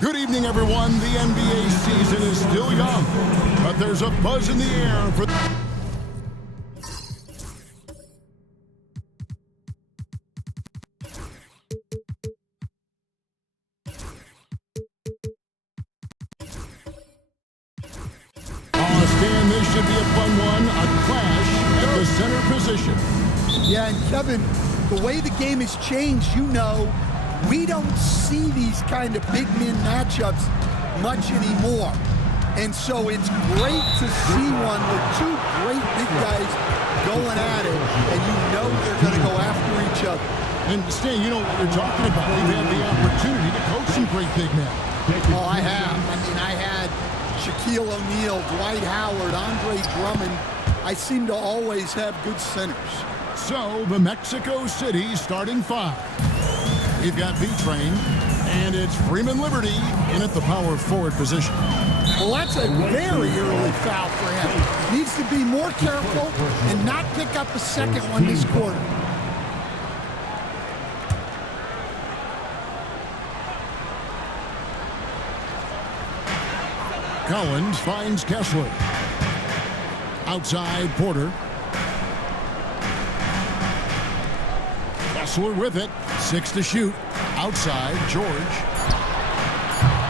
Good evening, everyone. The NBA season is still young, but there's a buzz in the air for... Stan, this should be a fun one. A clash at the center position. Yeah, and Kevin, the way the game has changed, we don't see these kind of big men matchups much anymore. And so it's great to see one with two great big guys going at it, and they're going to go after each other. And Stan, you know what you're talking about. You've had the opportunity to coach some great big men. Oh, I have. I had Shaquille O'Neal, Dwight Howard, Andre Drummond. I seem to always have good centers. So, the Mexico City starting five. We've got B-Train, and it's Freeman Liberty in at the power forward position. Well, that's a very early foul for him. Needs to be more careful and not pick up a second one this quarter. Collins finds Kessler. Outside, Porter. Kessler with it. 6 to shoot. Outside, George.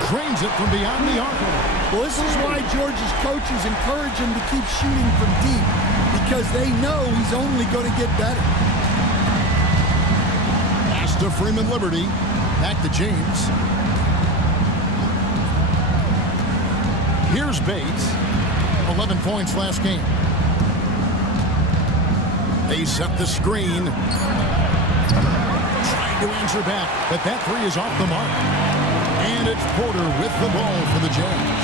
Cranes it from beyond the arc. Well, this is why George's coaches encourage him to keep shooting from deep, because they know he's only going to get better. Pass to Freeman Liberty. Back to James. Here's Bates. 11 points last game. They set the screen. Trying to answer back, but that three is off the mark. And it's Porter with the ball for the Jazz.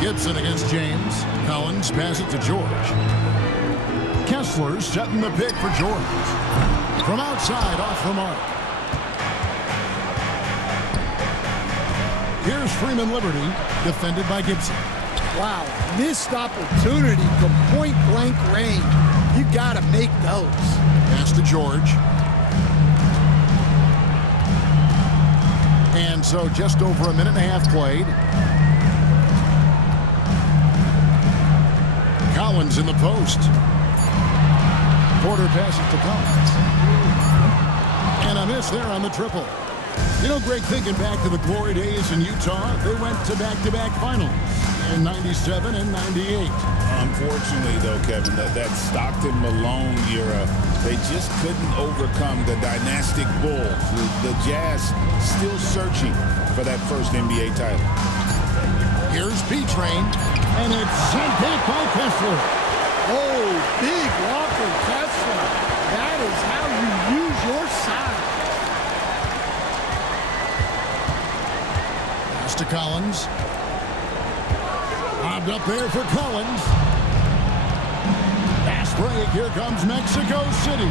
Gibson against James. Collins pass it to George. Kessler setting the pick for George. From outside, off the mark. Here's Freeman Liberty, defended by Gibson. Wow, missed opportunity from point-blank range. You got to make those. Pass to George. And so just over a minute and a half played. Collins in the post. Porter passes to Collins. And a miss there on the triple. You know, Greg, thinking back to the glory days in Utah, they went to back-to-back finals in 97 and 98. Unfortunately, though, Kevin, that Stockton-Malone era, they just couldn't overcome the dynastic Bulls. The Jazz still searching for that first NBA title. Here's B-Train, and it's sent back by Kessler. Oh, big Walker Kessler. That is how you use your size. To Collins. Bobbed up there for Collins. Fast break. Here comes Mexico City.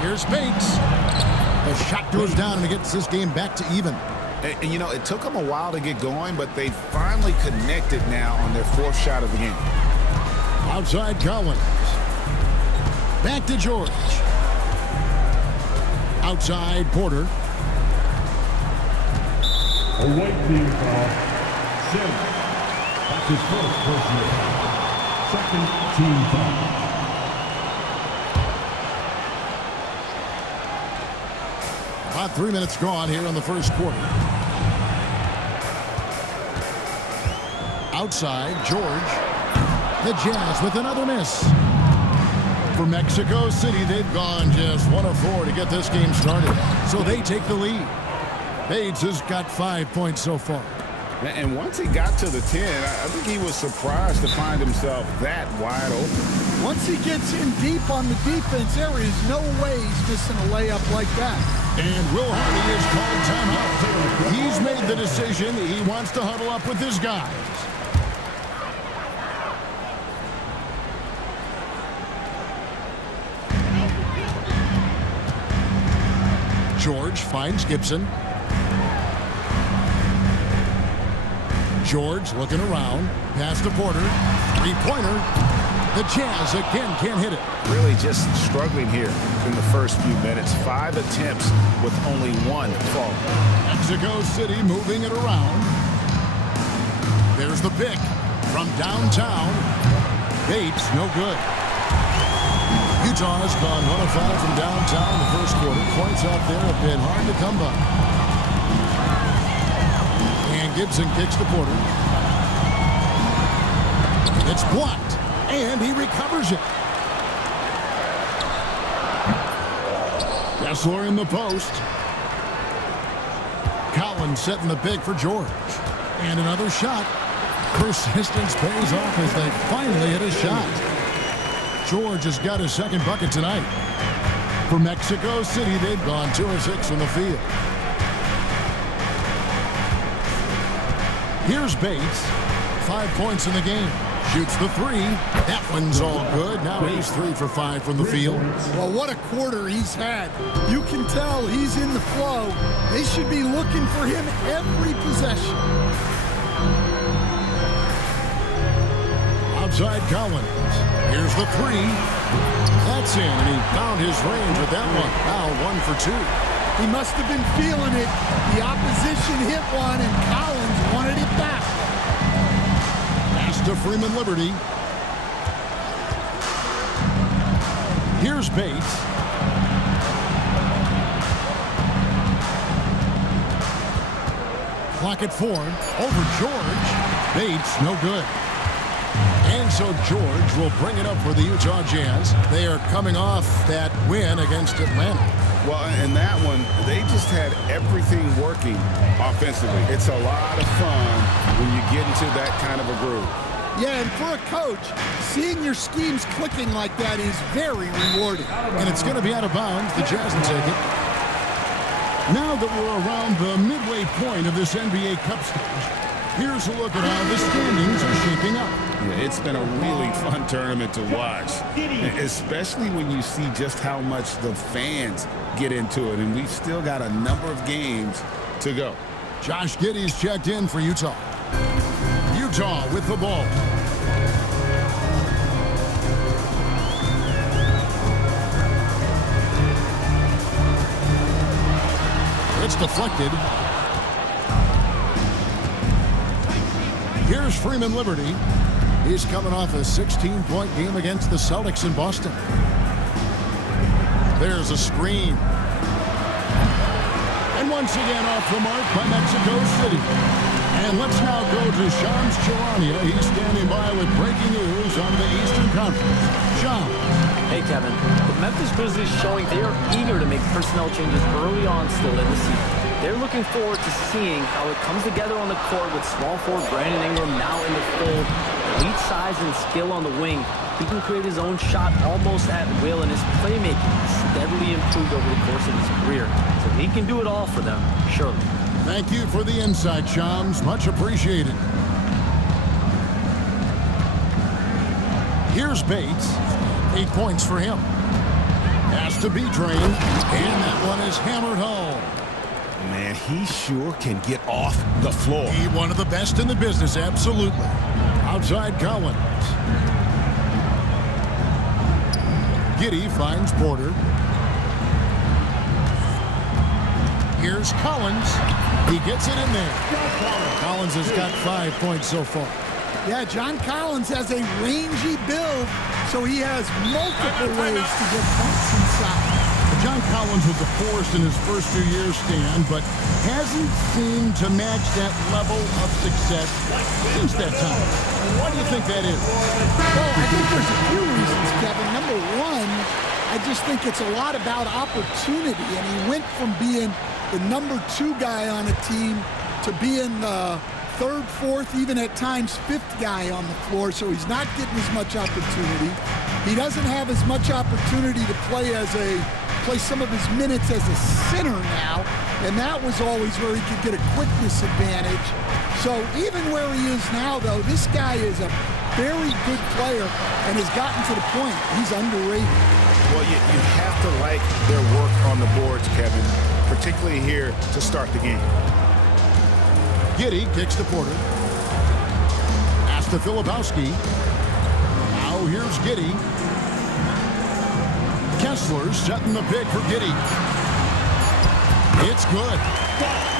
Here's Bates. The shot goes down and it gets this game back to even. And you know, it took them a while to get going, but they finally connected now on their fourth shot of the game. Outside Collins. Back to George. Outside Porter. A white team foul. 7. That's his first personal foul. Second team foul. About 3 minutes gone here in the first quarter. Outside, George. The Jazz with another miss. For Mexico City, they've gone just 1 of 4 to get this game started. So they take the lead. Bates has got 5 points so far. And once he got to the 10, I think he was surprised to find himself that wide open. Once he gets in deep on the defense, there is no way he's missing a layup like that. And Will Hardy is called timeout. He's made the decision. He wants to huddle up with his guys. George finds Gibson. George looking around. Pass to Porter. Three-pointer. The Jazz again can't hit it. Really just struggling here in the first few minutes. 5 attempts with only 1 fall. Mexico City moving it around. There's the pick from downtown. Bates, no good. Utah has gone 1 of 5 from downtown in the first quarter. Points out there have been hard to come by. And Gibson kicks to Porter. It's blocked, and he recovers it. Kessler in the post. Collins setting the pick for George. And another shot. Persistence pays off as they finally hit a shot. George has got his second bucket tonight. For Mexico City, they've gone 2 of 6 from the field. Here's Bates. 5 points in the game. Shoots the 3. That one's all good. Now he's 3 for 5 from the field. Well, what a quarter he's had. You can tell he's in the flow. They should be looking for him every possession. Outside Collins. Here's the 3. That's in, and he found his range with that one. Now 1 for 2. He must have been feeling it. The opposition hit one, and Collins wanted it back. Pass to Freeman Liberty. Here's Bates. Clock at 4. Over George. Bates, no good. And so George will bring it up for the Utah Jazz. They are coming off that win against Atlanta. Well, in that one, they just had everything working offensively. It's a lot of fun when you get into that kind of a groove. Yeah, and for a coach, seeing your schemes clicking like that is very rewarding. And it's going to be out of bounds. The Jazz will take it. Now that we're around the midway point of this NBA Cup stage, here's a look at how the standings are shaping up. Yeah, it's been a really fun tournament to watch, especially when you see just how much the fans get into it, and we've still got a number of games to go. Josh Giddey's checked in for Utah. Utah with the ball. It's deflected. Here's Freeman Liberty. He's coming off a 16-point game against the Celtics in Boston. There's a screen. And once again off the mark by Mexico City. And let's now go to Shams Charania. He's standing by with breaking news on the Eastern Conference. Shams. Hey, Kevin. The Memphis Grizzlies showing they are eager to make personnel changes early on still in the season. They're looking forward to seeing how it comes together on the court with small forward Brandon Ingram now in the fold. Elite size and skill on the wing. He can create his own shot almost at will, and his playmaking steadily improved over the course of his career. So he can do it all for them, surely. Thank you for the insight, Shams. Much appreciated. Here's Bates. 8 points for him. Has to be drained, and that one is hammered home. Man, he sure can get off the floor. He one of the best in the business, absolutely. Outside Collins. Giddey finds Porter. Here's Collins. He gets it in there. Collins has got 5 points so far. Yeah, John Collins has a rangy build, so he has multiple ways to get points inside. John Collins was a force in his first few years, Stan, but hasn't seemed to match that level of success since that time. Why do you think that is? Well, I think there's a few reasons, Kevin. Number one, I just think it's a lot about opportunity, and he went from being the number 2 guy on a team to being the 3rd, 4th, even at times 5th guy on the floor, so he's not getting as much opportunity. He doesn't have as much opportunity to play some of his minutes as a center now, and that was always where he could get a quickness advantage. So even where he is now, though, this guy is a very good player and has gotten to the point. He's underrated. Well, you have to like their work on the boards, Kevin, particularly here to start the game. Giddey kicks to Porter. Pass to Filipowski. Now Now here's Giddey. Kessler setting the pick for Giddey. It's good.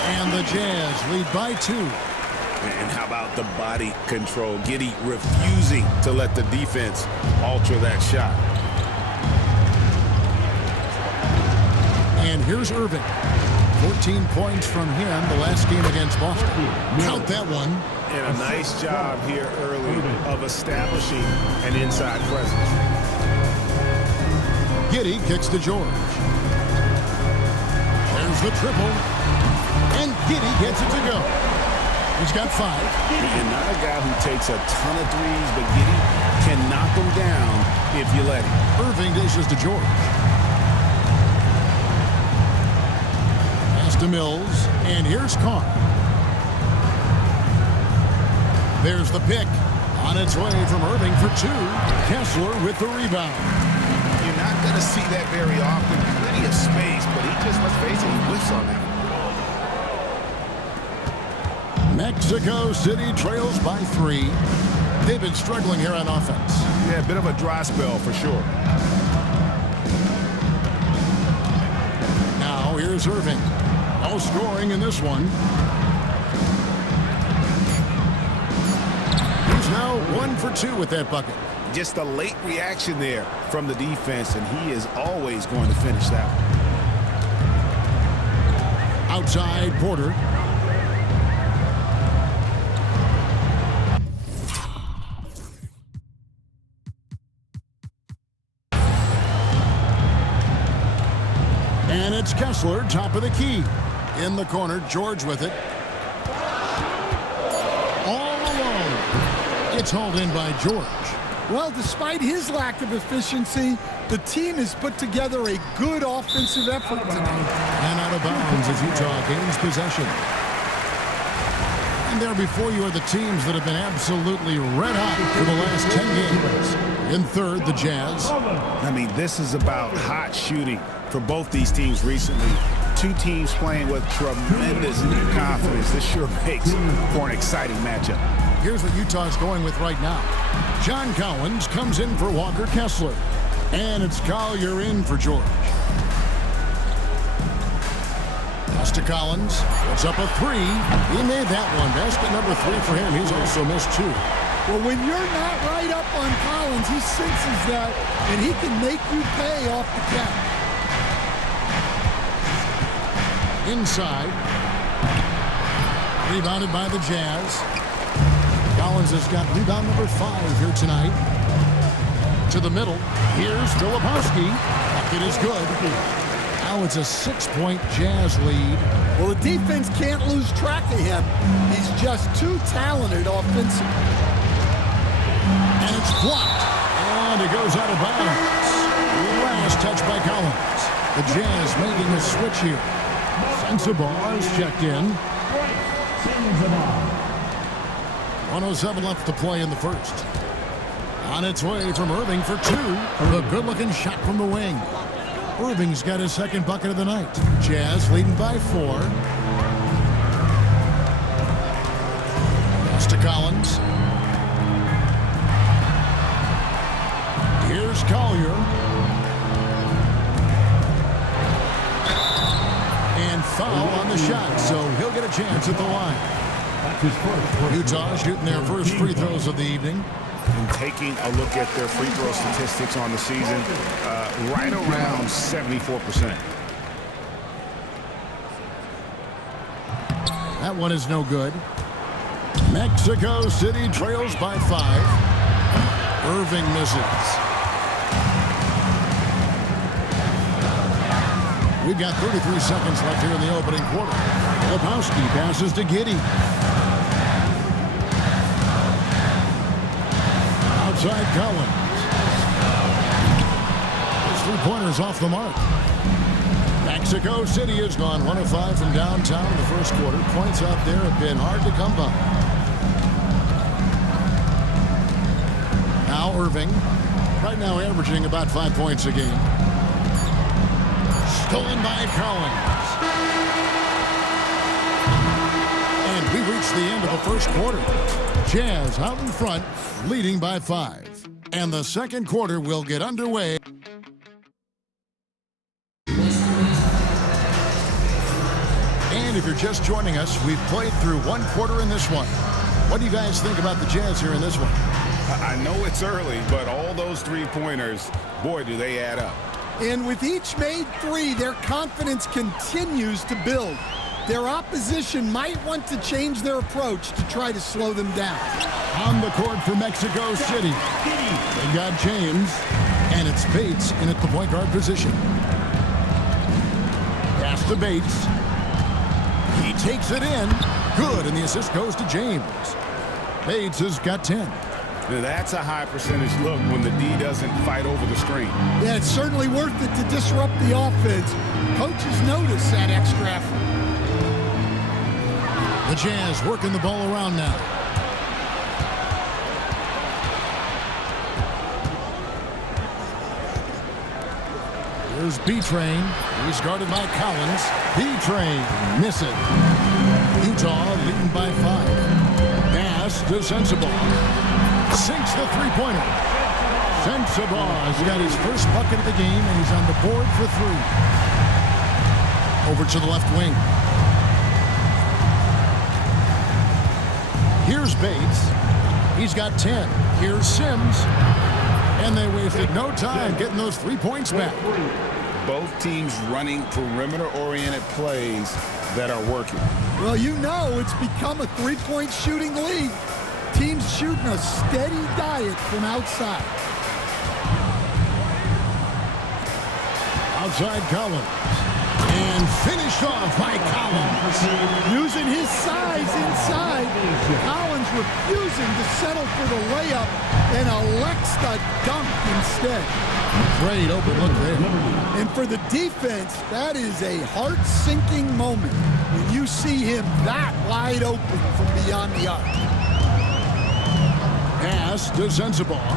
And the Jazz lead by 2. And how about the body control? Giddey refusing to let the defense alter that shot. And here's Irving. 14 points from him the last game against Boston. Count that one. And a nice job here early of establishing an inside presence. Giddey kicks to George. There's the triple. And Giddey gets it to go. He's got 5. And not a guy who takes a ton of threes, but Giddey can knock them down if you let him. Irving dishes to George. Pass to Mills. And here's Carr. There's the pick. On its way from Irving for 2. Kessler with the rebound. You're not going to see that very often. Plenty of space, but he just, let's face it, he whiffs on that. Mexico City trails by 3. They've been struggling here on offense. Yeah, a bit of a dry spell for sure. Now here's Irving. No scoring in this one. He's now 1 for 2 with that bucket. Just a late reaction there from the defense, and he is always going to finish that one. Outside Porter. And it's Kessler, top of the key. In the corner, George with it. All alone. It's hauled in by George. Well, despite his lack of efficiency, the team has put together a good offensive effort tonight. And out of bounds as Utah gains possession. And there before you are the teams that have been absolutely red hot for the last 10 games. In third, the Jazz. I mean, this is about hot shooting for both these teams recently. 2 teams playing with tremendous confidence. This sure makes for an exciting matchup. Here's what Utah's going with right now. John Collins comes in for Walker Kessler. And it's Collier in for George. Pass to Collins. Puts up a 3. He made that one. Basket number 3 for him. He's also missed 2. Well, when you're not right up on Collins, he senses that, and he can make you pay off the catch. Inside. Rebounded by the Jazz. Collins has got rebound number 5 here tonight. To the middle. Here's Filipowski. It is good. Now it's a 6-point Jazz lead. Well, the defense can't lose track of him. He's just too talented offensively. And it's blocked. And it goes out of bounds. Last touch by Collins. The Jazz making a switch here. Sensabaugh is checked in. 1:07 left to play in the first. On its way from Irving for 2. The good-looking shot from the wing. Irving's got his second bucket of the night. Jazz leading by 4. Pass to Collins. Here's Collier. And foul on the shot, so he'll get a chance at the line. Utah shooting their first free throws of the evening. And taking a look at their free throw statistics on the season, right around 74%. That one is no good. Mexico City trails by 5. Irving misses. We've got 33 seconds left here in the opening quarter. Filipowski passes to Giddey. Outside Collins. His 3-pointer's off the mark. Mexico City has gone 1 of 5 from downtown in the first quarter. Points out there have been hard to come by. Now Irving, right now averaging about 5 points a game. Stolen by Collins. And we reach the end of the first quarter. Jazz out in front, leading by 5. And the second quarter will get underway. And if you're just joining us, we've played through one quarter in this one. What do you guys think about the Jazz here in this one? I know it's early, but all those three-pointers, boy, do they add up. And with each made three, their confidence continues to build. Their opposition might want to change their approach to try to slow them down. On the court for Mexico City, they got James, and it's Bates in at the point guard position. Pass to Bates. He takes it in. Good, and the assist goes to James. Bates has got 10. Now that's a high percentage look when the D doesn't fight over the screen. Yeah, it's certainly worth it to disrupt the offense. Coaches notice that extra effort. The Jazz working the ball around now. Here's B-Train. He's guarded by Collins. B-Train misses. Utah leading by 5. Pass to Sensabaugh. Sinks the three-pointer. Sensabaugh's got his first bucket of the game, and he's on the board for 3. Over to the left wing. Here's Bates. He's got 10. Here's Sims. And they wasted no time getting those 3 points back. Both teams running perimeter-oriented plays that are working. Well, you know it's become a three-point shooting league. Teams shooting a steady diet from outside. Outside Collins. And finished off by Collins. Using his size inside, Collins refusing to settle for the layup and elects the dunk instead. Great open look there. And for the defense, that is a heart-sinking moment when you see him that wide open from beyond the arc. Pass to Sensabaugh.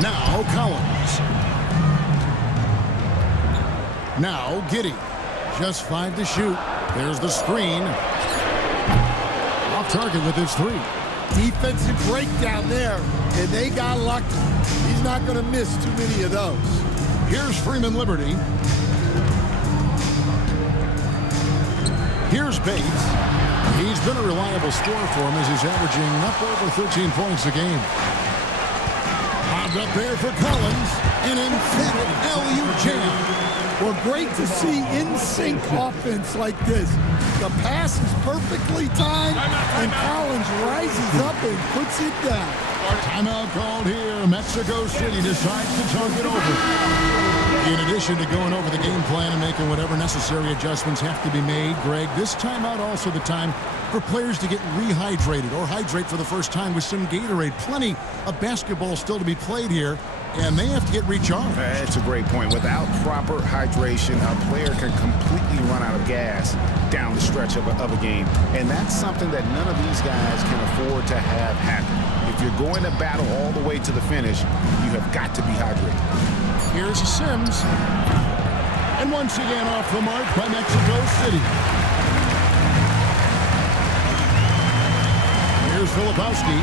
Now Collins. Now Giddey. Just 5 to shoot. There's the screen. Off target with his 3. Defensive breakdown there, and they got lucky. He's not going to miss too many of those. Here's Freeman Liberty. Here's Bates. He's been a reliable scorer for him as he's averaging up over 13 points a game. Lobbed up there for Collins. An emphatic LU jam. Well, great to see in-sync offense like this. The pass is perfectly timed, and Collins rises up and puts it down. Timeout called here. Mexico City decides to talk it over. In addition to going over the game plan and making whatever necessary adjustments have to be made, Greg, this timeout also the time for players to get rehydrated or hydrate for the first time with some Gatorade. Plenty of basketball still to be played here, and they have to get recharged. That's a great point. Without proper hydration, a player can completely run out of gas down the stretch of a game. And that's something that none of these guys can afford to have happen. If you're going to battle all the way to the finish, you have got to be hydrated. Here's Sims. And once again off the mark by Mexico City. Here's Filipowski.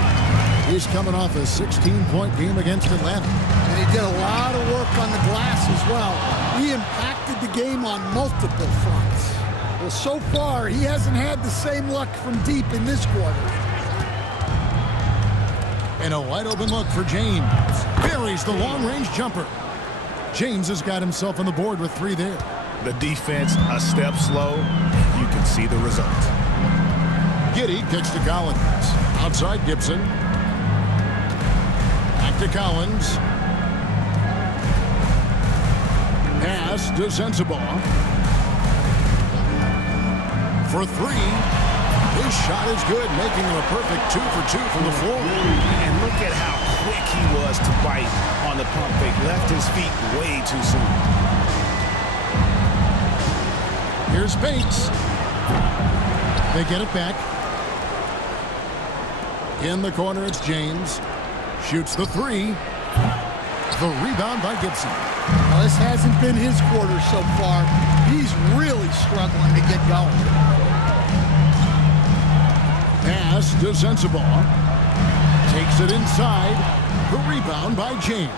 He's coming off a 16-point game against Atlanta. And he did a lot of work on the glass as well. He impacted the game on multiple fronts. Well, so far, he hasn't had the same luck from deep in this quarter. And a wide open look for James. Buries the long-range jumper. James has got himself on the board with 3 there. The defense a step slow. You can see the result. Giddey kicks to Collins. Outside Gibson. Back to Collins. Pass to Sensabaugh. For 3. His shot is good, making him a perfect 2 for 2 from the floor. And look at how quick he was to bite on the pump fake. Left his feet way too soon. Here's Bates. They get it back. In the corner, it's James. Shoots the 3. The rebound by Gibson. Now, this hasn't been his quarter so far. He's really struggling to get going. Pass to Sensabaugh. Takes it inside. The rebound by James.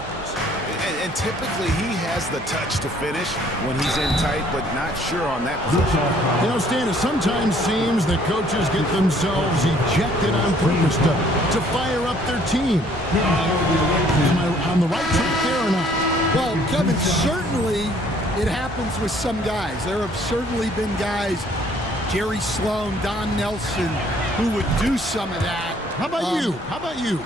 And typically he has the touch to finish when he's in tight, but not sure on that position. You know, Stan, it sometimes seems that coaches get themselves ejected on purpose to fire up their team. Am I on the right track there or not? Well, Kevin, certainly it happens with some guys. There have certainly been guys, Jerry Sloan, Don Nelson, who would do some of that. How about you? How about you?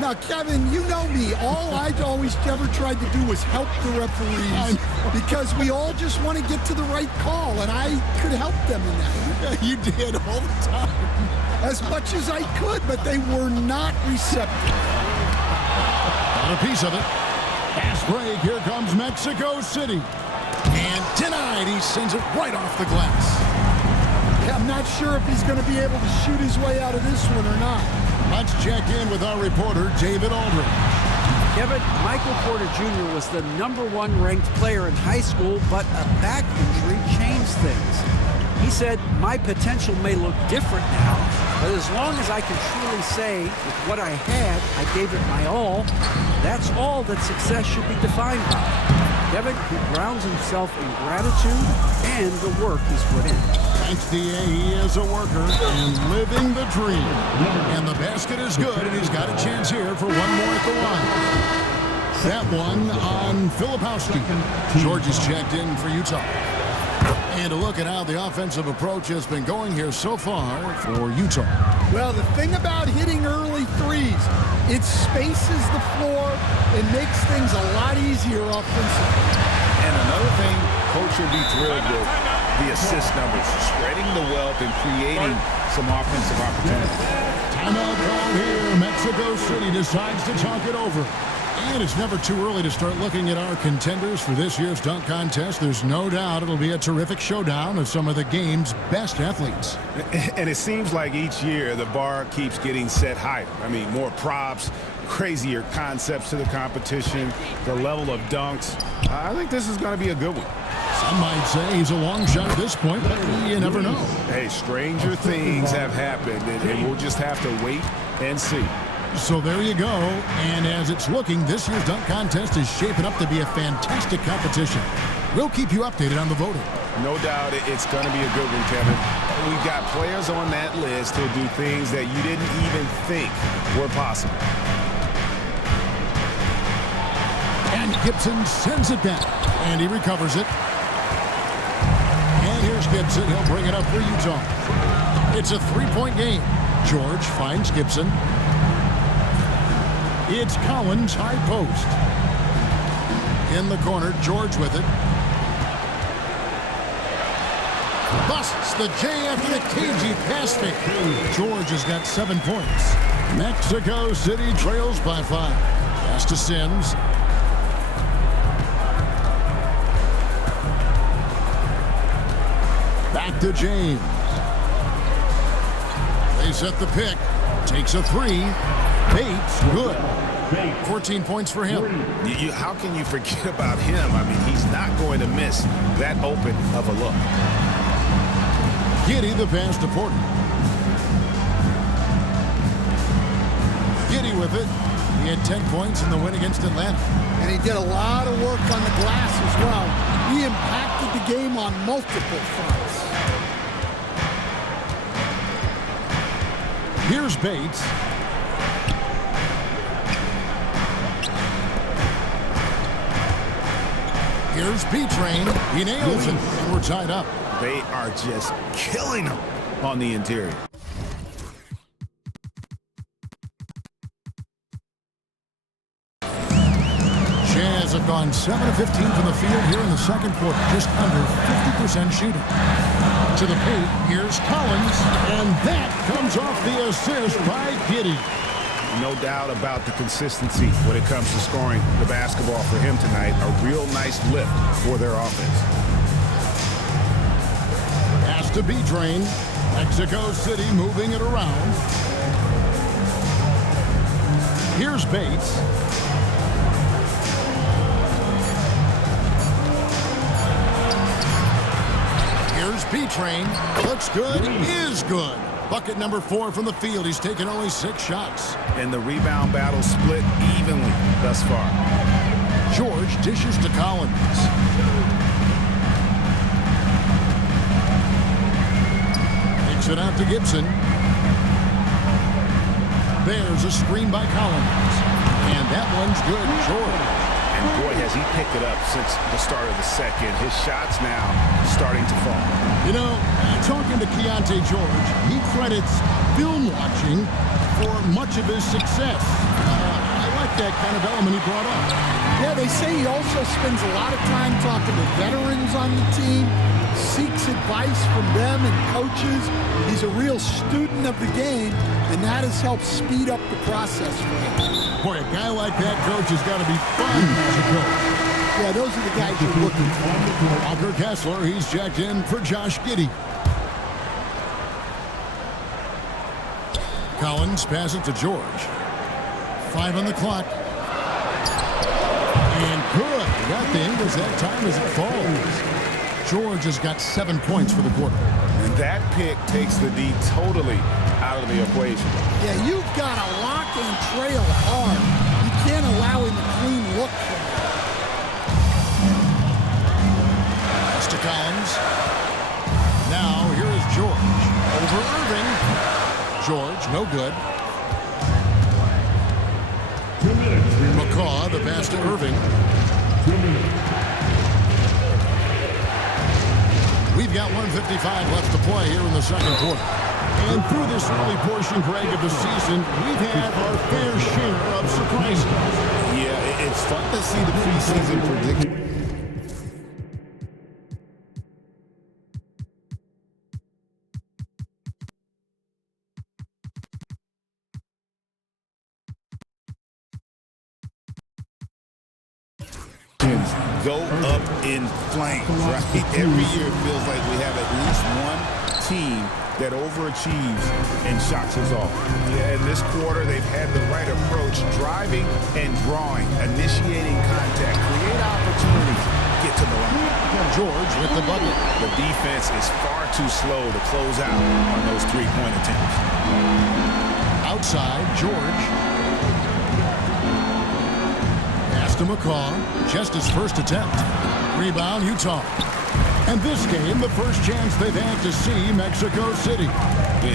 Now, Kevin, you know me. All I always ever tried to do was help the referees because we all just want to get to the right call, and I could help them in that. You did all the time. As much as I could, but they were not receptive. Got a piece of it. Pass break. Here comes Mexico City. And denied. He sends it right off the glass. Yeah, I'm not sure if he's going to be able to shoot his way out of this one or not. Let's check in with our reporter, David Aldridge. Kevin, Michael Porter Jr. was the #1 ranked player in high school, but a back injury changed things. He said, "My potential may look different now, but as long as I can truly say with what I had, I gave it my all, that's all that success should be defined by." Kevin, he grounds himself in gratitude and the work he's put in. Thanks, D.A. He is a worker and living the dream. And the basket is good, and he's got a chance here for one more at the line. That one on Filipowski. George is checked in for Utah. And a look at how the offensive approach has been going here so far for Utah. Well, the thing about hitting early threes, it spaces the floor and makes things a lot easier offensively. And another thing, coach will be thrilled with the assist numbers, spreading the wealth and creating some offensive opportunities. Timeout call here. Mexico City decides to talk it over. And it's never too early to start looking at our contenders for this year's dunk contest. There's no doubt it'll be a terrific showdown of some of the game's best athletes. And it seems like each year the bar keeps getting set higher. I mean, more props, crazier concepts to the competition, the level of dunks. I think this is going to be a good one. Some might say he's a long shot at this point, but you never know. Hey, stranger things have happened, and we'll just have to wait and see. So there you go. And as it's looking, this year's dunk contest is shaping up to be a fantastic competition. We'll keep you updated on the voting. No doubt it's going to be a good one, Kevin. We've got players on that list who'll do things that you didn't even think were possible. And Gibson sends it back. And he recovers it. And here's Gibson. He'll bring it up for Utah. It's a three-point game. George finds Gibson. It's Collins, high post. In the corner, George with it. Busts the J after the cagey pass fake. George has got 7 points. Mexico City trails by 5. Pass to Sims. Back to James. They set the pick. Takes a 3. Bates, good. 14 points for him. How can you forget about him? I mean, he's not going to miss that open of a look. Giddey the pass to Porter. Giddey with it. He had 10 points in the win against Atlanta. And he did a lot of work on the glass as well. He impacted the game on multiple fronts. Here's Bates. Here's B-Train. He nails it, and we're tied up. They are just killing him on the interior. Jazz have gone 7 of 15 from the field here in the second quarter, just under 50% shooting. To the paint, here's Collins, and that comes off the assist by Giddey. No doubt about the consistency when it comes to scoring the basketball for him tonight. A real nice lift for their offense. Pass to B-Train. Mexico City moving it around. Here's Bates. Here's B-Train. Looks good. Is good. Bucket number 4 from the field. He's taken only 6 shots. And the rebound battle split evenly thus far. George dishes to Collins. Takes it out to Gibson. There's a screen by Collins. And that one's good. George. And boy, has he picked it up since the start of the second. His shots now starting to fall. You know, talking to Keontae George, he credits film watching for much of his success. I like that kind of element he brought up. Yeah, they say he also spends a lot of time talking to veterans on the team, seeks advice from them and coaches. He's a real student of the game, and that has helped speed up the process for him. Boy, a guy like that, coach, has got to be fun as a coach. Yeah, those are the guys you're looking for. Walker Kessler, he's checked in for Josh Giddey. Collins passes to George. 5 on the clock. And good. Got the Ingles that time as it falls. George has got 7 points for the quarter. And that pick takes the D totally out of the equation. Yeah, you've got to lock and trail hard. You can't allow him a clean look from that. Pass to Collins. Now here is George. Over Irving. George, no good. 2 minutes. McCaw, the pass to Irving. 2 minutes. We've got 1:55 left to play here in the second quarter. And through this early portion, Greg, of the season, we've had our fair share of surprises. Yeah, it's fun to see the preseason prediction. Go up in flames, right? Every year it feels like we have at least one team that overachieves and shocks us all. Yeah, in this quarter, they've had the right approach, driving and drawing, initiating contact, create opportunities, get to the line. George with the bucket. The defense is far too slow to close out on those three-point attempts. Outside, George. Pass to McCaw. Just his first attempt. Rebound, Utah. And this game, the first chance they've had to see Mexico City.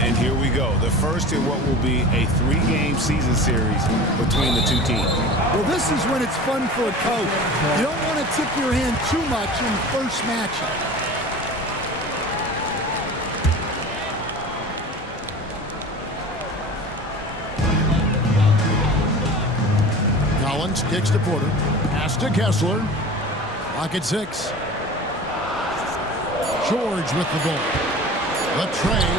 And here we go. The first in what will be a 3-game season series between the two teams. Well, this is when it's fun for a coach. You don't want to tip your hand too much in the first matchup. Collins kicks to Porter. Pass to Kessler. Lock at 6. George with the ball. The tray.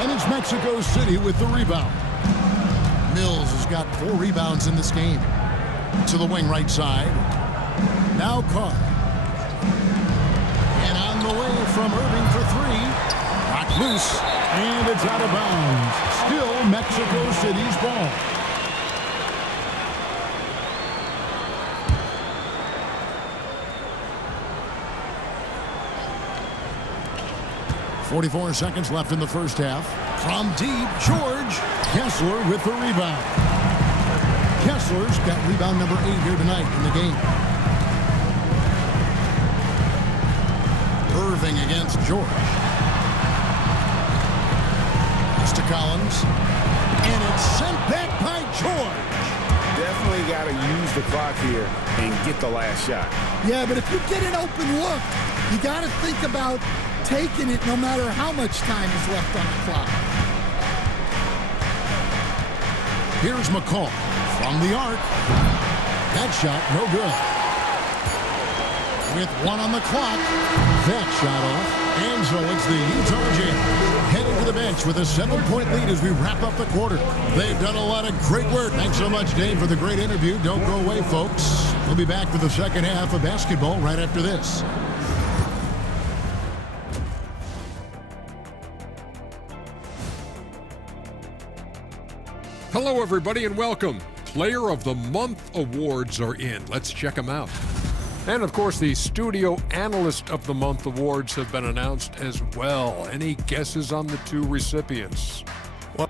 And it's Mexico City with the rebound. Mills has got 4 rebounds in this game. To the wing right side. Now Carr. And on the way from Irving for 3. Knocked loose. And it's out of bounds. Still Mexico City's ball. .44 seconds left in the first half. From deep, George. Kessler with the rebound. Kessler's got rebound number 8 here tonight in the game. Irving against George. Pass to Collins. And it's sent back by George. Definitely got to use the clock here and get the last shot. Yeah, but if you get an open look, you got to think about taking it no matter how much time is left on the clock. Here's McCall from the arc. That shot, no good. With 1 on the clock, that shot off. And so it's the Utah Jazz heading to the bench with a 7-point lead as we wrap up the quarter. They've done a lot of great work. Thanks so much, Dave, for the great interview. Don't go away, folks. We'll be back for the second half of basketball right after this. Hello, everybody, and welcome. Player of the Month awards are in. Let's check them out. And of course, the Studio Analyst of the Month awards have been announced as well. Any guesses on the two recipients? Well,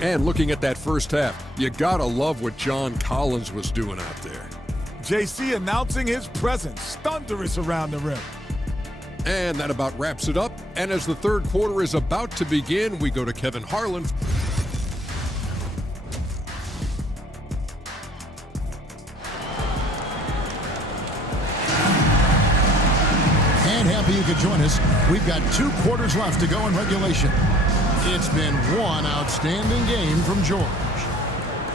and looking at that first half, you gotta love what John Collins was doing out there. JC announcing his presence, thunderous around the rim. And that about wraps it up. And as the third quarter is about to begin, we go to Kevin Harlan. And happy you could join us. We've got 2 quarters left to go in regulation. It's been one outstanding game from George.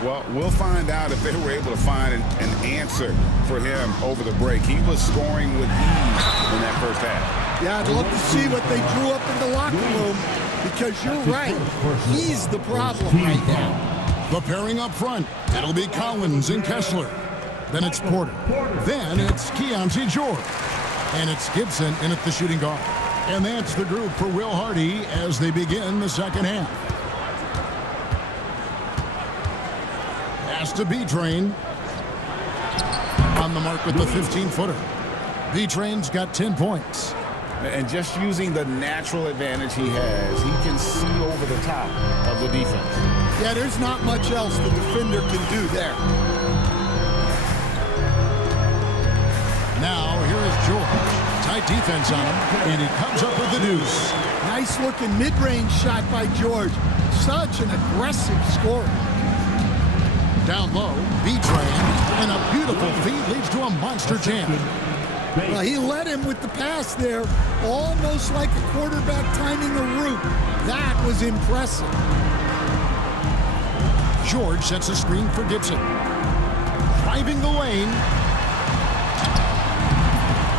Well, we'll find out if they were able to find an answer for him over the break. He was scoring with ease in that first half. Yeah, I'd love to see what they drew up in the locker room, because you're right. He's the problem right now. The pairing up front, it'll be Collins and Kessler. Then it's Porter. Then it's Keontae George. And it's Gibson in at the shooting guard. And that's the group for Will Hardy as they begin the second half. Pass to B-Train. On the mark with the 15-footer. B-Train's got 10 points. And just using the natural advantage he has, he can see over the top of the defense. Yeah, there's not much else the defender can do there. Now, here is George. Tight defense on him, and he comes up with the deuce. Nice looking mid-range shot by George. Such an aggressive scorer. Down low, B-Train, and a beautiful feed leads to a monster jam. Well, he led him with the pass there, almost like a quarterback timing a route. That was impressive. George sets a screen for Gibson. Driving the lane.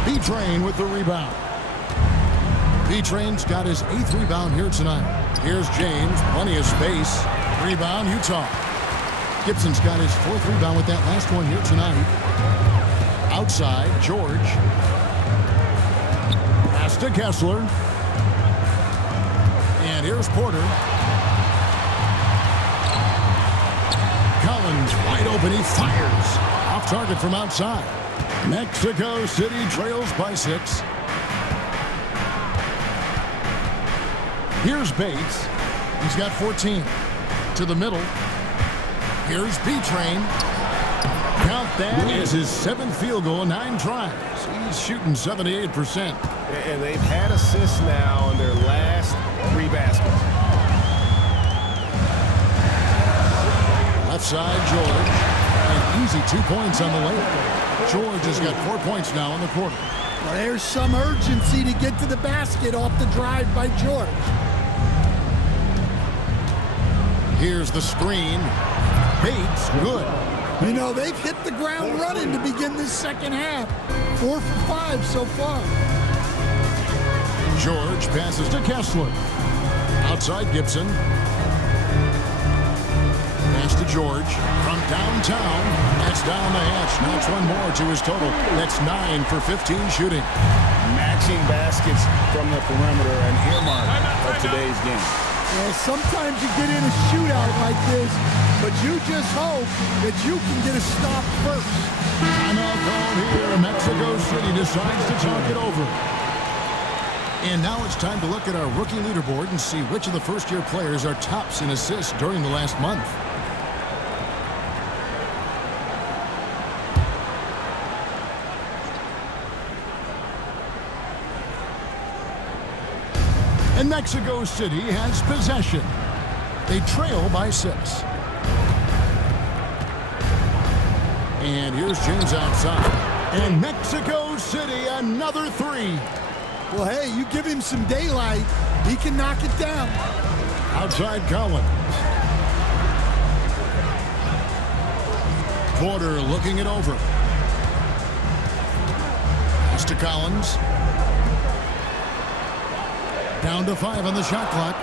B-Train with the rebound. B-Train's got his 8th rebound here tonight. Here's James, plenty of space. Rebound, Utah. Gibson's got his 4th rebound with that last one here tonight. Outside, George. Pass to Kessler. And here's Porter. Collins wide open, he fires. Off target from outside. Mexico City trails by 6. Here's Bates. He's got 14. To the middle. Here's B-Train. Count that is his 7th field goal, 9 tries. He's shooting 78%. And they've had assists now on their last 3 baskets. Left side, George. An easy 2 points on the layup. George has got 4 points now in the quarter. Well, there's some urgency to get to the basket off the drive by George. Here's the screen. Bates, good. You know, they've hit the ground running to begin this second half. 4 for 5 so far. George passes to Kessler. Outside Gibson. Pass to George from downtown. That's down the hatch. Now it's 1 more to his total. That's 9 for 15 shooting. Matching baskets from the perimeter, an earmark of today's game. Well, sometimes you get in a shootout like this, but you just hope that you can get a stop first. Timeout called here. Mexico City decides to talk it over. And now it's time to look at our rookie leaderboard and see which of the first-year players are tops in assists during the last month. And Mexico City has possession. They trail by 6. And here's James outside. And Mexico City, another 3. Well, hey, you give him some daylight, he can knock it down. Outside Collins. Porter looking it over. Pass to Collins. Down to 5 on the shot clock.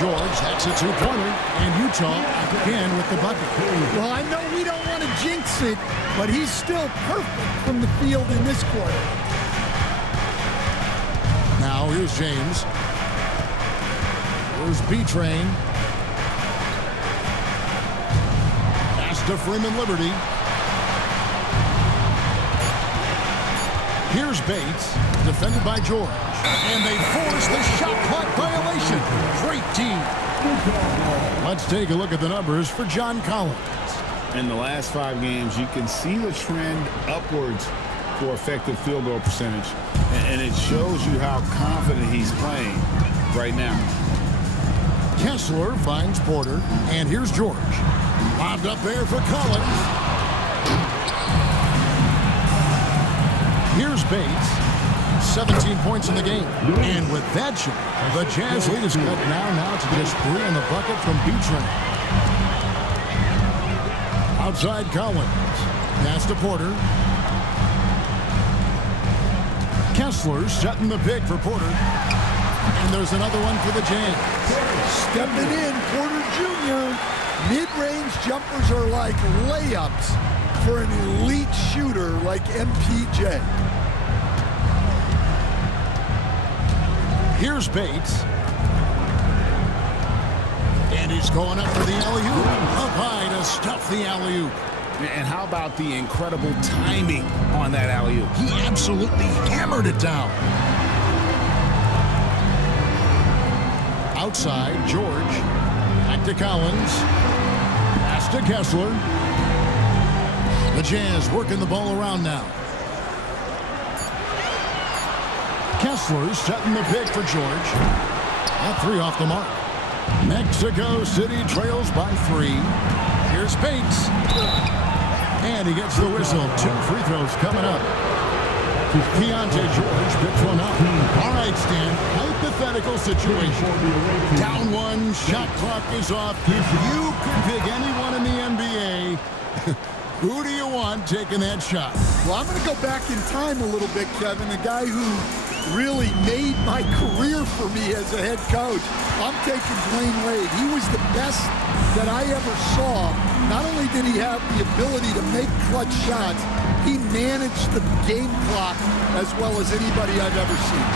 George, that's a 2-pointer. And Utah again with the bucket. Well, I know we don't want to jinx it, but he's still perfect from the field in this quarter. Now here's James. Here's B-Train. Pass to Freeman Liberty. Here's Bates, defended by George. And they force the shot clock violation. Great team. Let's take a look at the numbers for John Collins. In the last 5 games, you can see the trend upwards for effective field goal percentage. And it shows you how confident he's playing right now. Kessler finds Porter. And here's George. Lobbed up there for Collins. Here's Bates. 17 points in the game. And with that shot, the Jazz lead is cut now to just 3 on the bucket from B-Train. Outside Collins. Pass to Porter. Kessler setting the pick for Porter. And there's another one for the Jazz. Stepping in, Porter Jr. Mid-range jumpers are like layups for an elite shooter like MPJ. Here's Bates. And he's going up for the alley-oop. Up high to stuff the alley-oop. And how about the incredible timing on that alley-oop? He absolutely hammered it down. Outside, George. Back to Collins. Pass to Kessler. The Jazz working the ball around now. Kessler setting the pick for George. That 3 off the mark. Mexico City trails by 3. Here's Bates. And he gets the whistle. 2 free throws coming up. Keontae George picks one up. All right, Stan. Hypothetical situation. Down 1, shot clock is off. If you could pick anyone in the NBA, who do you want taking that shot? Well, I'm going to go back in time a little bit, Kevin. A guy who really made my career for me as a head coach. I'm taking Dwayne Wade. He was the best that I ever saw. Not only did he have the ability to make clutch shots, he managed the game clock as well as anybody I've ever seen.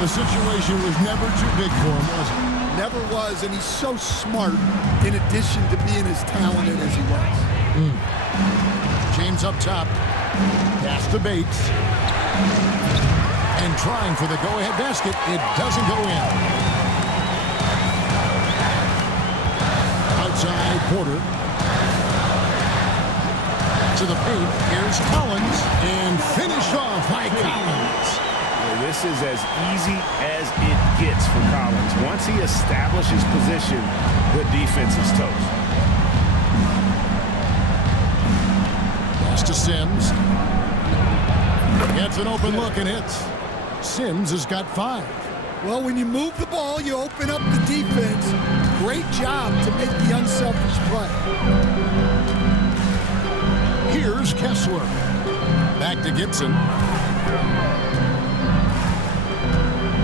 The situation was never too big for him, was it? Never was, and he's so smart in addition to being as talented as he was. James up top. Pass to Bates. And trying for the go-ahead basket. It doesn't go in. Outside, Porter. To the paint. Here's Collins. And finished off by Collins. Well, this is as easy as it gets for Collins. Once he establishes position, the defense is toast. Pass to Sims. Gets an open look and hits. Sims has got 5. Well, when you move the ball, you open up the defense. Great job to make the unselfish play. Here's Kessler. Back to Gibson.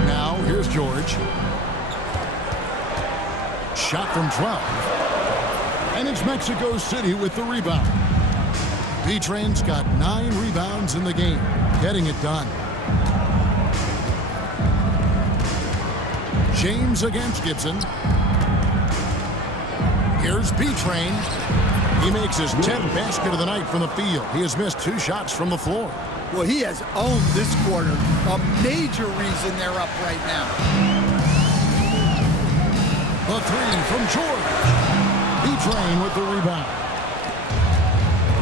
Now, here's George. Shot from 12. And it's Mexico City with the rebound. B-Train's got 9 rebounds in the game, getting it done. James against Gibson. Here's B-Train. He makes his 10th basket of the night from the field. He has missed 2 shots from the floor. Well, he has owned this quarter. A major reason they're up right now. The 3 from George. B-Train with the rebound.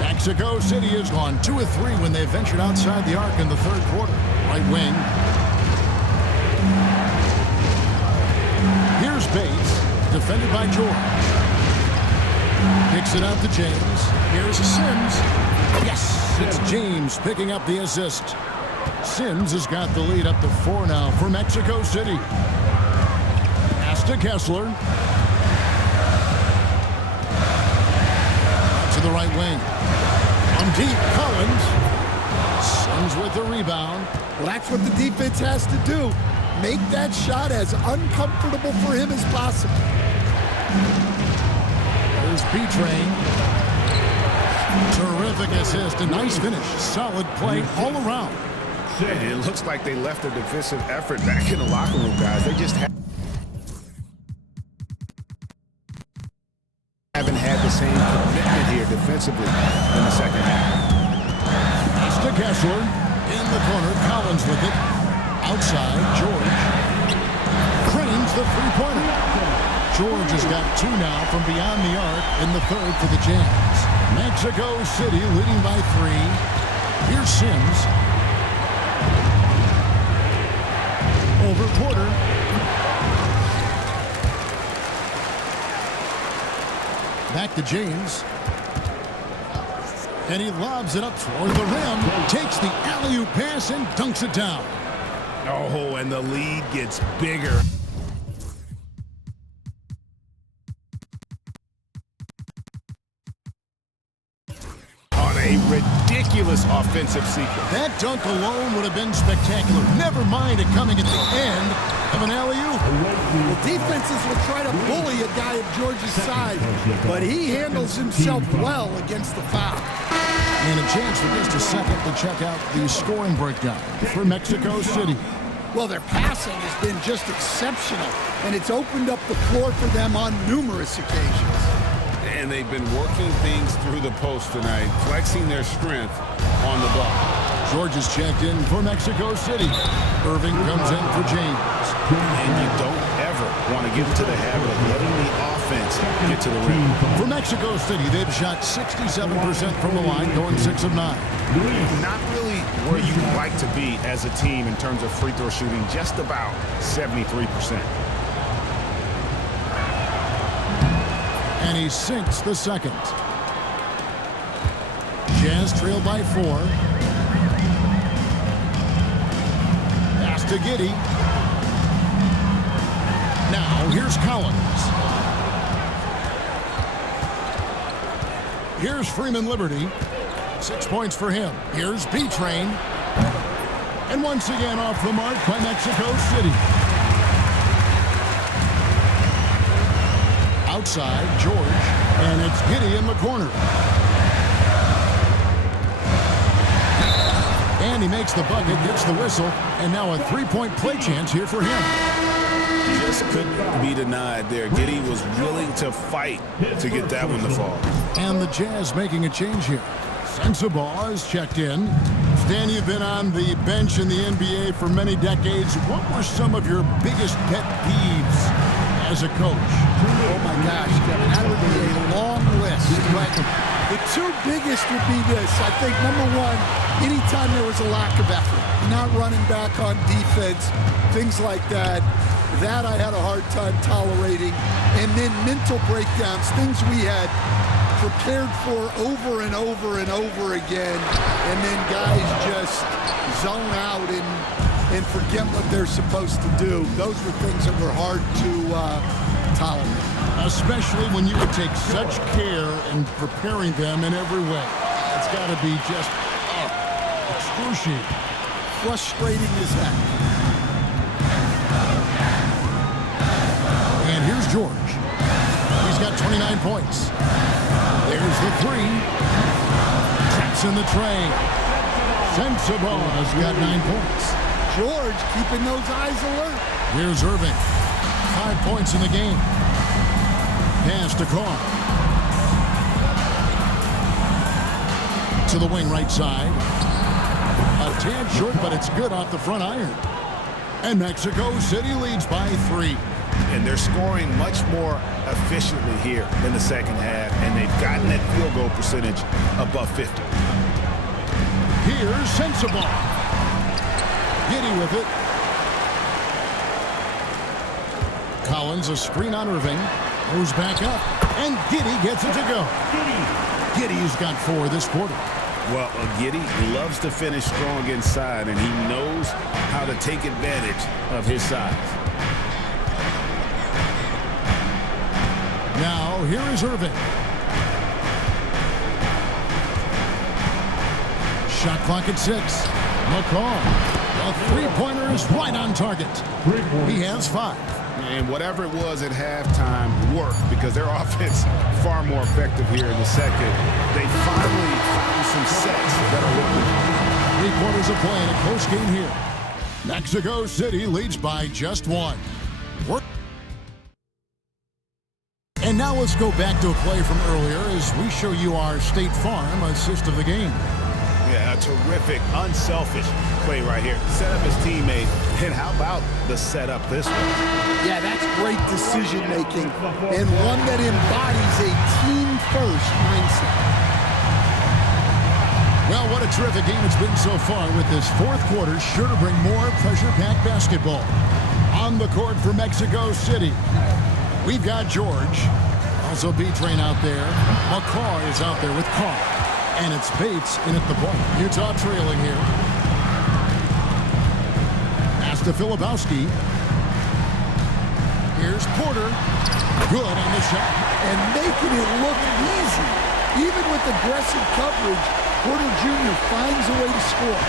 Mexico City has gone 2 of 3 when they ventured outside the arc in the 3rd quarter. Right wing. Here's Bates, defended by George. Kicks it out to James. Here's Sims. Yes, it's James picking up the assist. Sims has got the lead up to 4 now for Mexico City. Pass to Kessler. To the right wing. On deep, Collins. Sims with the rebound. Well, that's what the defense has to do. Make that shot as uncomfortable for him as possible. There's B-Train. Terrific assist. A nice finish. Solid play all around. It looks like they left their defensive effort back in the locker room, guys. They just haven't had the same commitment here defensively in the second half. Pass to Kessler. In the corner, Collins with it. Outside, George. Cranes the three-pointer. George has got 2 now from beyond the arc in the third for the Jazz. Mexico City leading by 3. Here's Sims. Over Porter. Back to James. And he lobs it up toward the rim. Takes the alley-oop pass and dunks it down. Oh, and the lead gets bigger. On a ridiculous offensive sequence. That dunk alone would have been spectacular. Never mind it coming at the end of an alley-oop. Well, defenses will try to bully a guy of George's size, but he handles himself well against the foul. And a chance for just a second to check out the scoring breakdown for Mexico City. Well, their passing has been just exceptional, and it's opened up the floor for them on numerous occasions. And they've been working things through the post tonight, flexing their strength on the block. George is checked in for Mexico City. Irving comes in for James. And you don't ever want to get into the habit of letting the offense get to the rim. For Mexico City, they've shot 67% from the line, going 6 of 9. Not really where you'd like to be as a team in terms of free throw shooting, just about 73%. And he sinks the second. Jazz trail by 4. Pass to Giddey. Now here's Collins. Here's Freeman Liberty. 6 points for him. Here's B-Train. And once again off the mark by Mexico City. Outside, George. And it's Giddey in the corner. And he makes the bucket, gets the whistle, and now a three-point play chance here for him. Just couldn't be denied there. Giddey was willing to fight to get that one to fall. And the Jazz making a change here. Sensabaugh is checked in. Stan, you've been on the bench in the NBA for many decades. What were some of your biggest pet peeves as a coach? Oh my gosh, Kevin, that would be a long list. But the 2 biggest would be this. I think number 1, anytime there was a lack of effort, not running back on defense, things like that. That I had a hard time tolerating. And then mental breakdowns, things we had prepared for over and over and over again, and then guys just zone out and forget what they're supposed to do. Those were things that were hard to tolerate. Especially when you would take such care in preparing them in every way. It's got to be just excruciating. Frustrating as heck. And here's George. He's got 29 points. There's the 3. Traps in the tray. Sensabaugh has got 9 points. George keeping those eyes alert. Here's Irving. 5 points in the game. Pass to Carr. To the wing right side. A tad short, but it's good off the front iron. And Mexico City leads by 3. And they're scoring much more efficiently here in the second half, and they've gotten that field goal percentage above 50. Here's Sensabaugh. Giddey with it. Collins, a screen on Irving. Moves back up, and Giddey gets it to go. Giddey's got 4 this quarter. Well, Giddey loves to finish strong inside, and he knows how to take advantage of his size. Now, here is Irving. Shot clock at 6. McCall. A three-pointer is right on target. He has 5. And whatever it was at halftime worked because their offense far more effective here in the second. They finally found some sets that are working. 3 quarters of play in a close game here. Mexico City leads by just 1. And now let's go back to a play from earlier as we show you our State Farm assist of the game. Yeah, a terrific, unselfish play right here. Set up his teammate, and how about the setup this way? Yeah, that's great decision-making, and one that embodies a team-first mindset. Well, what a terrific game it's been so far, with this fourth quarter sure to bring more pressure-packed basketball. On the court for Mexico City, we've got George. Also B-Train out there. McCaw is out there with Carr. And it's Bates in at the point. Utah trailing here. Pass to Filipowski. Here's Porter. Good on the shot. And making it look easy. Even with aggressive coverage, Porter Jr. finds a way to score.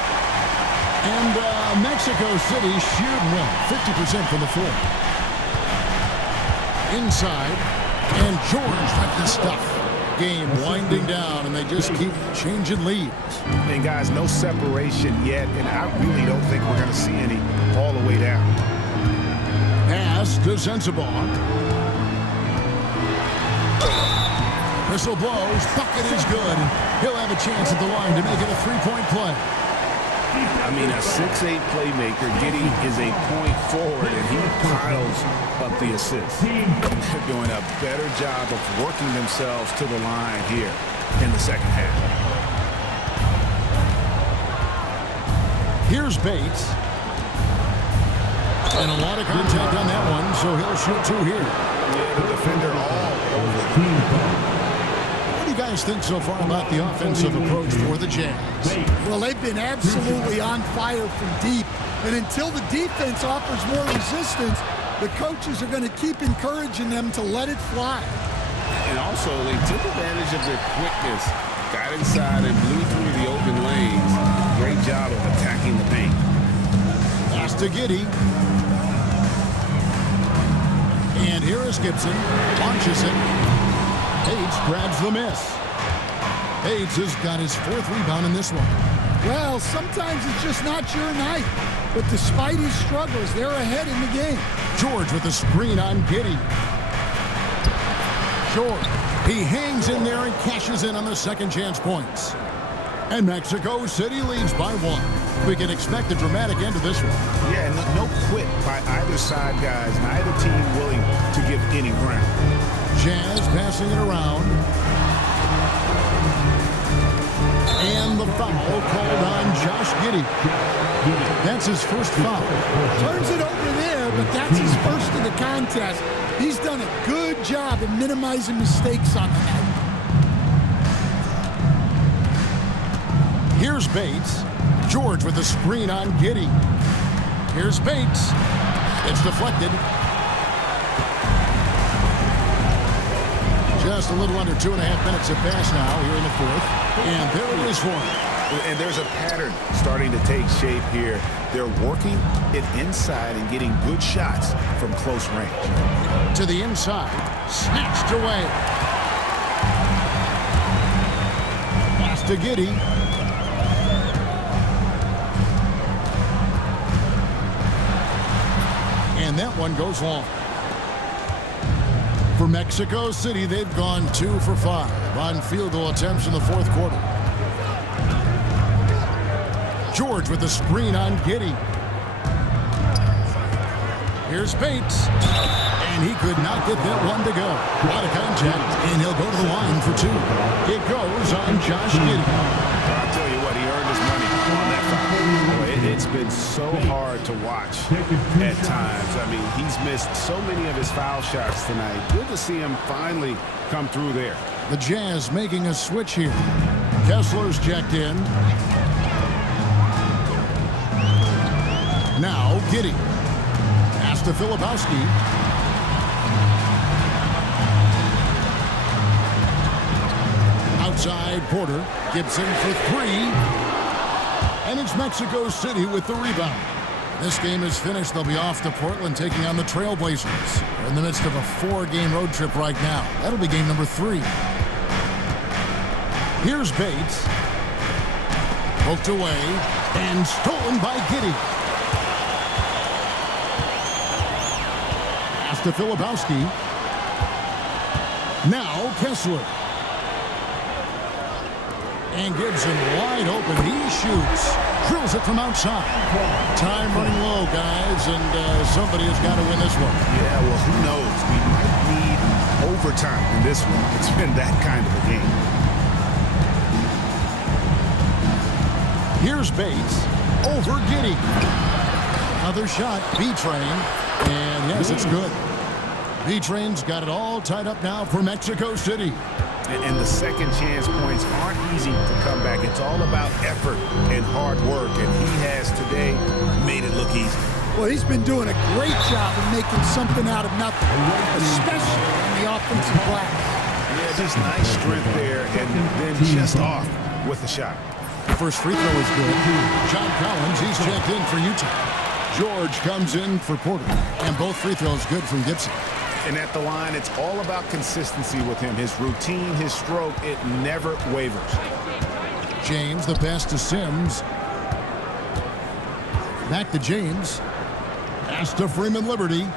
And Mexico City sheared well. 50% from the floor. Inside. And George with the stuff. Game winding down, and they just keep changing leads. And guys, no separation yet, and I really don't think we're going to see any all the way down. Pass to Sensabaugh. Whistle blows. Bucket is good. He'll have a chance at the line to make it a three-point play. I mean, a 6'8 playmaker. Giddy is a point forward, and he piles up the assists. They're doing a better job of working themselves to the line here in the second half. Here's Bates. And a lot of contact on that one, so he'll shoot two here. Yeah, the defender all over. What do you guys think so far about the offensive approach for the Jazz? Well, they've been absolutely on fire from deep. And until the defense offers more resistance, the coaches are going to keep encouraging them to let it fly. And also, they took advantage of their quickness, got inside and blew through the open lanes. Great job of attacking the paint. Pass to Giddy. And here is Gibson. Launches it. Bates grabs the miss. Bates has got his fourth rebound in this one. Well, sometimes it's just not your night. But despite his struggles, they're ahead in the game. George with the screen on Giddy. George, he hangs in there and cashes in on the second chance points. And Mexico City leads by one. We can expect a dramatic end to this one. Yeah, no quit by either side, guys. Neither team willing to give any ground. Jazz passing it around. And the foul called on Josh Giddy. That's his first foul. Turns it over there, but that's his first of the contest. He's done a good job of minimizing mistakes on the night. Here's Bates. George with the screen on Giddy. Here's Bates. It's deflected. Just a little under 2.5 minutes have passed now here in the fourth. And there it is for him. And there's a pattern starting to take shape here. They're working it inside and getting good shots from close range. To the inside. Snatched away. Pass to Giddy. And that one goes long. For Mexico City, they've gone 2 for 5 on field goal attempts in the fourth quarter. George with the screen on Giddy. Here's Bates. And he could not get that one to go. A lot of contact, and he'll go to the line for 2. It goes on Josh Giddy. I'll tell you what, he earned his money on that foul. It's been so hard to watch at times. I mean, he's missed so many of his foul shots tonight. Good to see him finally come through there. The Jazz making a switch here. Kessler's checked in. Now Giddy. Pass to Filipowski. Outside Porter. Gibson for 3. And it's Mexico City with the rebound. This game is finished. They'll be off to Portland taking on the Trailblazers. They're in the midst of a 4-game road trip right now. That'll be game number 3. Here's Bates. Poked away and stolen by Giddy. Pass to Filipowski. Now Kessler. And Gibson wide open. He shoots. Drills it from outside. Time running low, guys, and somebody has got to win this one. Yeah, well, who knows? We might need overtime in this one. It's been that kind of a game. Here's Bates over Giddey. Another shot, B-Train, and yes, it's good. B-Train's got it all tied up now for Mexico City. And the second chance points aren't easy to come back. It's all about effort and hard work, and he has today made it look easy. Well, he's been doing a great job of making something out of nothing, especially in the offensive glass. Yeah, just nice strength there, and then just off with the shot. First free throw is good. John Collins, he's checked in for Utah. George comes in for Porter, and both free throws good from Gibson. And at the line, it's all about consistency with him. His routine, his stroke, it never wavers. James, the pass to Sims. Back to James. Pass to Freeman Liberty.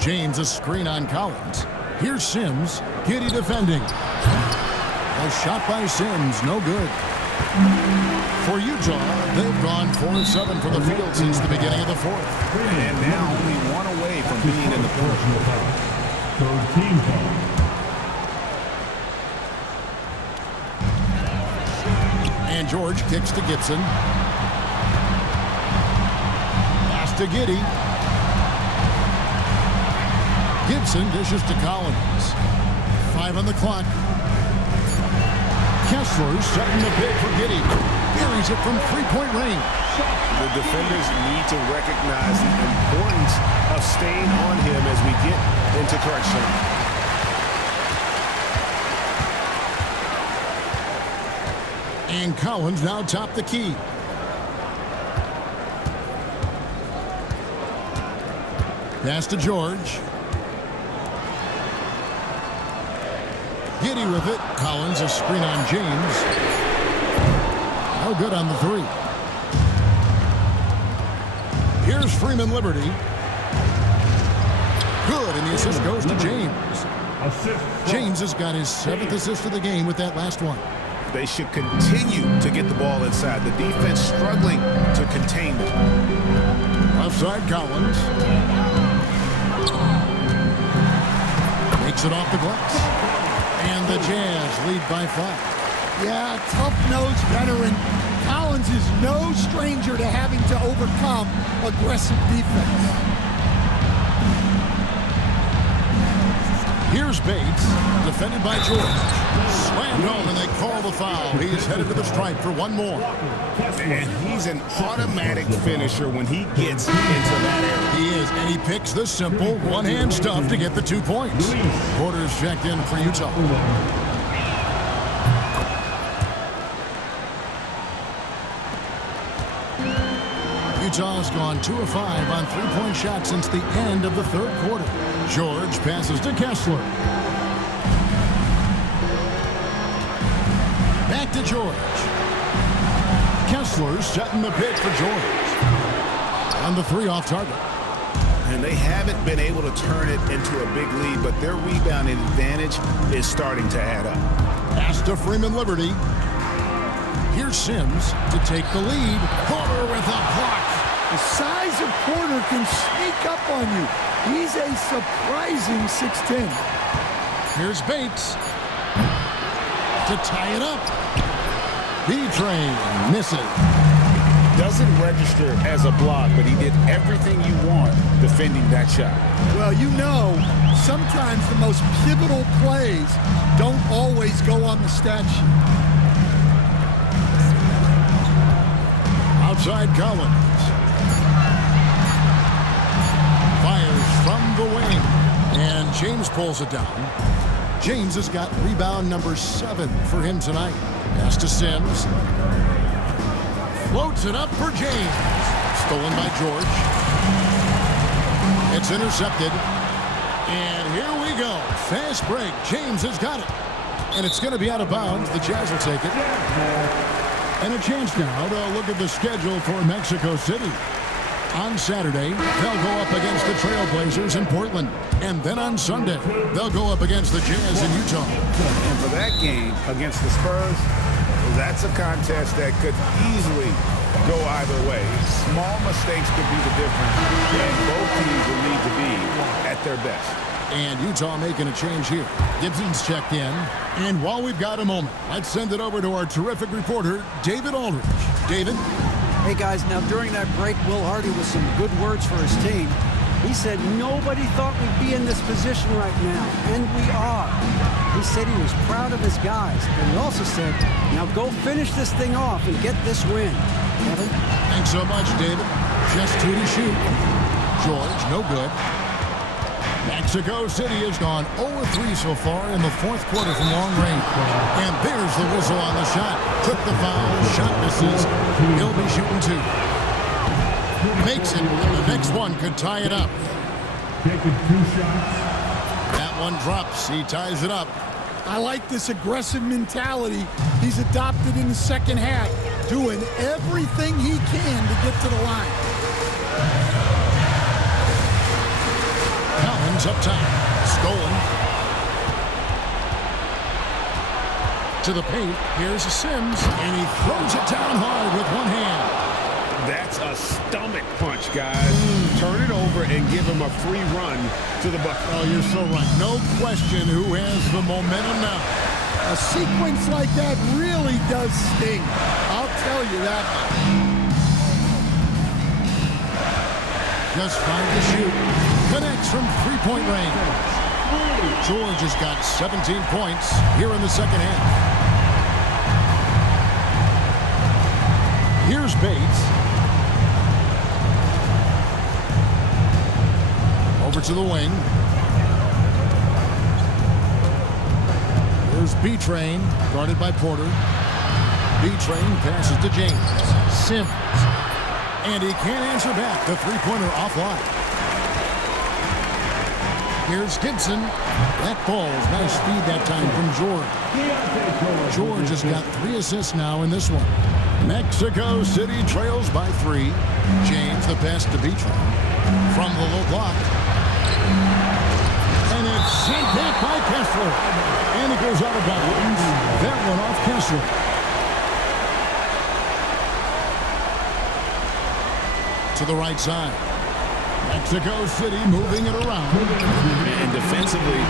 James, a screen on Collins. Here's Sims. Giddey defending. A shot by Sims, no good. For Utah, they've gone 4-7 for the field since the beginning of the fourth. And now only one away from being in the fourth. Third team foul. And George kicks to Gibson. Pass to Giddey. Gibson dishes to Collins. 5 on the clock. Kessler setting the big for Giddey. Buries it from three-point range. The defenders need to recognize the importance of staying on him as we get into correction. And Collins now top the key. Pass to George. Giddey with it. Collins a screen on James. No good on the three. Here's Freeman Liberty. Good, and the assist goes to James. James has got his 7th assist of the game with that last one. They should continue to get the ball inside. The defense struggling to contain them. Offside Collins. Makes it off the glass. And the Jazz lead by 5. Yeah, tough-nosed veteran. Collins is no stranger to having to overcome aggressive defense. Here's Bates, defended by George. Slammed home, and they call the foul. He's headed to the stripe for one more. And he's an automatic finisher when he gets into that area. He is, and he picks the simple one-hand stuff to get the 2 points. Porter's checked in for Utah. Utah's gone 2 of 5 on three-point shots since the end of the third quarter. George passes to Kessler. Back to George. Kessler setting the pick for George. On the 3 off target. And they haven't been able to turn it into a big lead, but their rebounding advantage is starting to add up. Pass to Freeman Liberty. Here's Sims to take the lead. Porter with a block. The size of Porter can sneak up on you. He's a surprising 6'10". Here's Bates to tie it up. B-Train misses. Doesn't register as a block, but he did everything you want defending that shot. Well, you know, sometimes the most pivotal plays don't always go on the stat sheet. Outside Collins. Fires from the wing. And James pulls it down. James has got rebound number 7 for him tonight. Pass to Sims. Floats it up for James. Stolen by George. It's intercepted. And here we go. Fast break. James has got it. And it's going to be out of bounds. The Jazz will take it. And a chance now to look at the schedule for Mexico City. On Saturday, they'll go up against the Trailblazers in Portland. And then on Sunday, they'll go up against the Jazz in Utah. And for that game against the Spurs, That's a contest that could easily go either way. Small mistakes could be the difference, and both teams will need to be at their best. And Utah making a change here. Gibson's checked in. And while we've got a moment, let's send it over to our terrific reporter, David Aldridge. David? Hey, guys, now during that break, Will Hardy with some good words for his team. He said nobody thought we'd be in this position right now, and we are. He said he was proud of his guys, but he also said, now go finish this thing off and get this win. Kevin? Thanks so much, David. Just 2 to shoot. George, no good. Mexico City has gone 0-3 so far in the fourth quarter from long range. And there's the whistle on the shot. Took the foul, shot misses. He'll be shooting 2. Makes it, and the next one could tie it up. Taking 2 shots. That one drops. He ties it up. I like this aggressive mentality he's adopted in the second half, doing everything he can to get to the line. Collins up top. Stolen. To the paint. Here's a Sims, and he throws it down hard with one hand. That's a stomach punch, guys. Turn it over and give him a free run to the bucket. Oh, you're so right. No question who has the momentum now. A sequence like that really does sting. I'll tell you that. Just 5 to shoot. Connects from three-point range. George has got 17 points here in the second half. Here's Bates. Over to the wing. Here's B-Train, guarded by Porter. B-Train passes to James. Sims. And he can't answer back. The three-pointer offline. Here's Gibson. That ball's nice speed that time from George. George has got 3 assists now in this one. Mexico City trails by 3. James, the pass to B-Train. From the low block. And it's sent back by Kessler. And it goes out of bounds. That one off Kessler. To the right side. Mexico City moving it around. And defensively,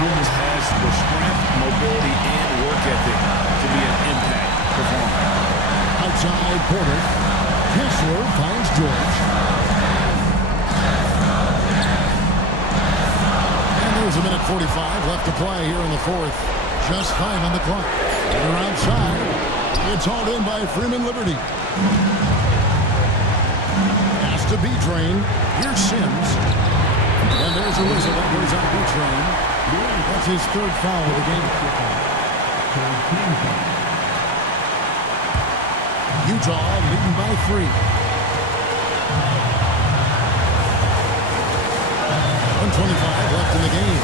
Holmes has the strength, mobility, and work ethic to be an impact performer. Outside Porter. Kessler finds George. There's a minute 45 left to play here in the fourth. Just 5 on the clock. They're outside. It's hauled in by Freeman Liberty. Pass to B-Train. Here's Sims. And there's a whistle that goes on B-Train. That's his 3rd foul of the game. Utah leading by 3. 125 left in the game.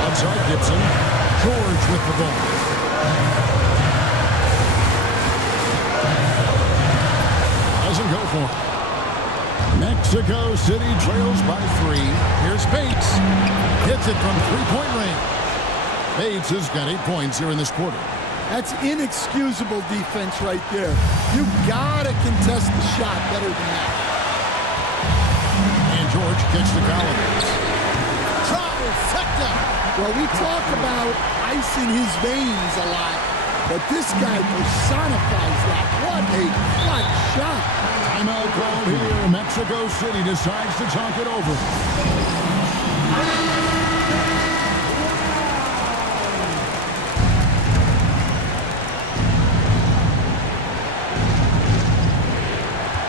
Outside Gibson. George with the ball. Doesn't go for it. Mexico City trails by 3. Here's Bates. Hits it from three-point range. Bates has got 8 points here in this quarter. That's inexcusable defense right there. You gotta contest the shot better than that. And George gets to Collins. Trifecta. Well, we talk about ice in his veins a lot, but this guy personifies that. What a clutch shot. Timeout called here. Mexico City decides to talk it over.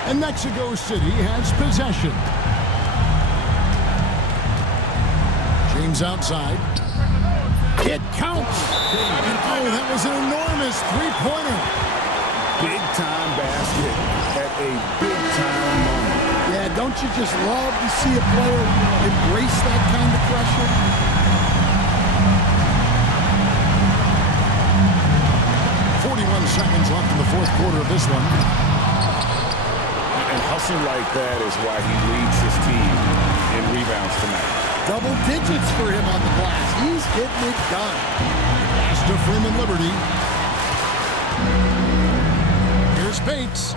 And Mexico City has possession. James outside. It counts. And oh, that was an enormous three-pointer. Big-time basket at a big-time moment. Yeah, don't you just love to see a player embrace that kind of pressure? 41 seconds left in the fourth quarter of this one. And hustle like that is why he leads his team in rebounds tonight. Double digits for him on the glass. He's getting it done. Pass to Freeman Liberty. Here's Bates.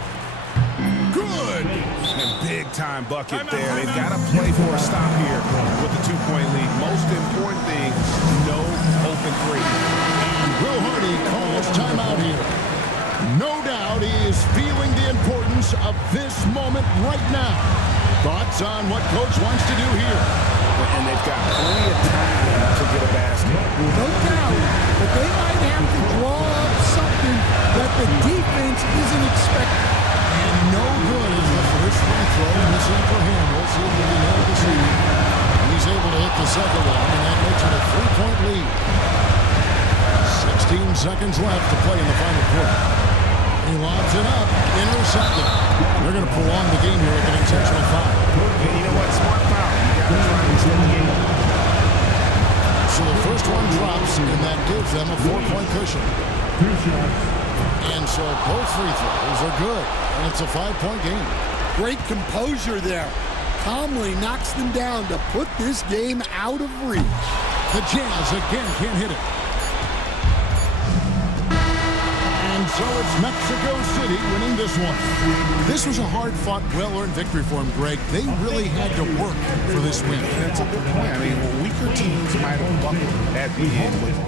Good. And big-time bucket there. They've got to play for a stop here with the 2-point lead. Most important thing, no open three. And Will Hardy calls timeout here. No doubt he is feeling the importance of this moment right now. Thoughts on what Coach wants to do here? And they've got plenty of time to get a basket. No doubt, but they might have to draw up something that the defense isn't expecting. And no good is the first free throw missing for him. We'll see if he can nail the seed. He's able to hit the second one, and that makes it a 3-point lead. 16 seconds left to play in the final quarter. He lobs it up, intercepted. They're going to prolong the game here with an intentional foul. And you know what? Smart foul. You got to try and extend the game. So the first one drops, and that gives them a 4-point cushion. And so both free throws are good, and it's a 5-point game. Great composure there. Calmly knocks them down to put this game out of reach. The Jazz again can't hit it. And so it's Mexico City winning this one. This was a hard-fought, well-earned victory for them, Greg. They really had to work for this win. That's a good point. I mean, weaker teams might have buckled at the end with